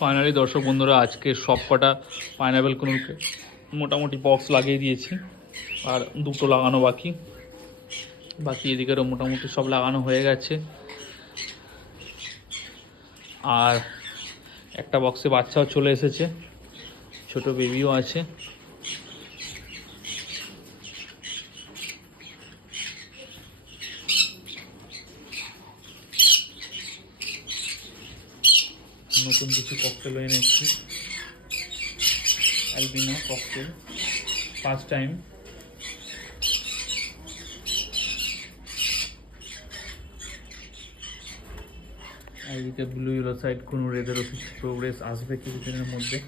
Finally দর্শক বন্ধুরা আজকে সব কটা পাইনাপেল কুনুরকে মোটামুটি বক্স লাগিয়ে দিয়েছি, আর দুটো লাগানো বাকি। এদিকেরও মোটামুটি সব লাগানো হয়ে গেছে। আর একটা বক্সে বাচ্চাও চলে এসেছে, ছোট বেবিও আছে। নতুন কিছু ককটেল এনেছি, অ্যালবিনো ককটেল, ফার্স্ট টাইম। এইদিকে ব্লু ইয়েলো সাইড কোনো রেডেরও কিছু প্রোগ্রেস আসবে কিছুদিনের মধ্যে।